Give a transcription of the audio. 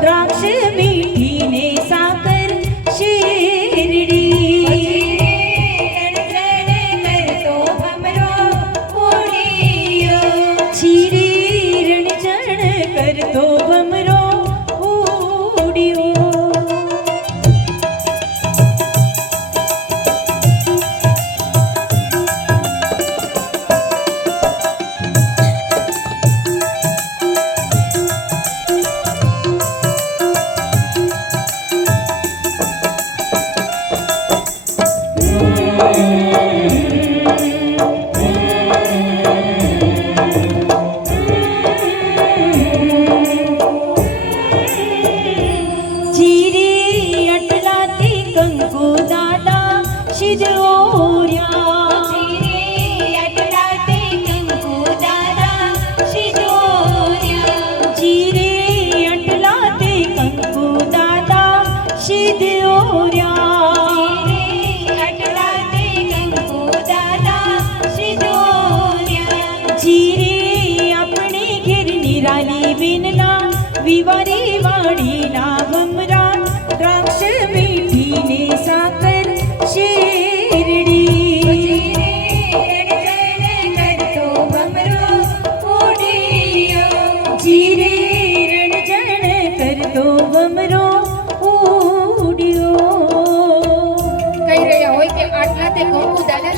द्राक्ष मीठी ने साकर शेरडी चीरी रणचण करतो भमरो उडियो विवारी वाड़ी ना भमरा द्राक्ष मीठी ने साकर शेरडी करतो भमरो उडियो जीरे रणचण करतो भमरो उडियो કહી રહ્યા હોય કે આટલા તે કંકુ દાદા